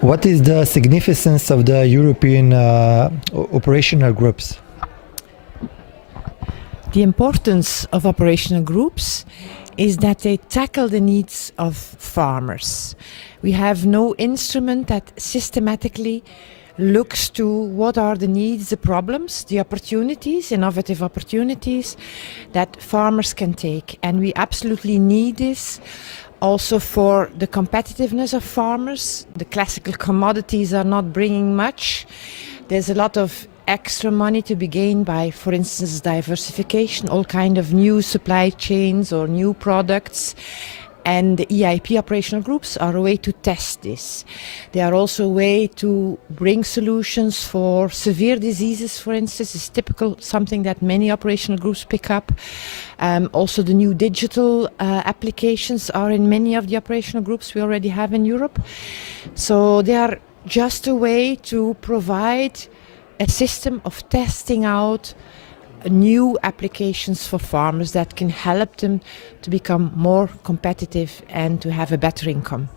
What is the significance of the European operational groups? The importance of operational groups is that they tackle the needs of farmers. We have no instrument that systematically looks to what are the needs, the problems, the opportunities, innovative opportunities that farmers can take. And we absolutely need this also for the competitiveness of farmers. The classical commodities are not bringing much. There's a lot of extra money to be gained by, for instance, diversification, all kind of new supply chains or new products. And the EIP operational groups are a way to test this. They are also a way to bring solutions for severe diseases, for instance, is typical, something that many operational groups pick up. Also the new digital applications are in many of the operational groups we already have in Europe. So they are just a way to provide a system of testing out new applications for farmers that can help them to become more competitive and to have a better income.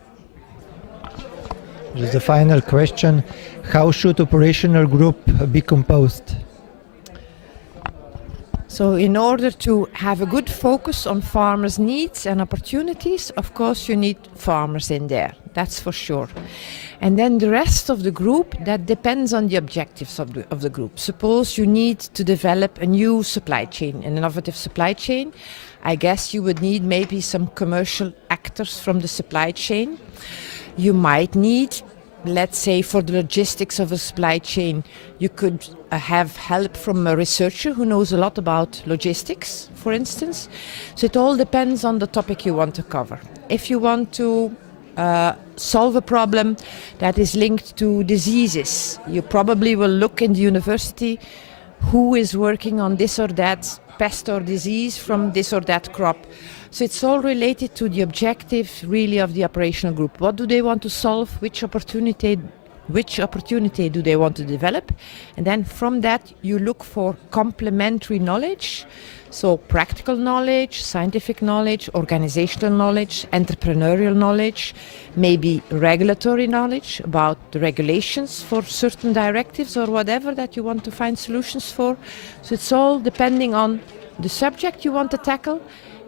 Just the final question, how should operational group be composed? So in order to have a good focus on farmers' needs and opportunities, of course you need farmers in there, that's for sure. And then the rest of the group, that depends on the objectives of the group. Suppose you need to develop a new supply chain, an innovative supply chain. I guess you would need maybe some commercial actors from the supply chain. You might need, let's say, for the logistics of a supply chain, you could have help from a researcher who knows a lot about logistics, for instance. So it all depends on the topic you want to cover. If you want to solve a problem that is linked to diseases, you probably will look in the university who is working on this or that pest or disease from this or that crop. So it's all related to the objective really of the operational group. What do they want to solve? Which opportunity do they want to develop? And then from that you look for complementary knowledge. So practical knowledge, scientific knowledge, organizational knowledge, entrepreneurial knowledge, maybe regulatory knowledge about the regulations for certain directives or whatever that you want to find solutions for. So it's all depending on the subject you want to tackle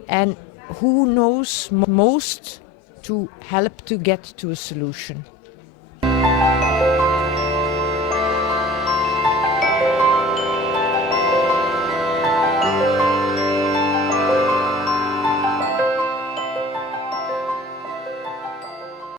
and who knows most to help to get to a solution.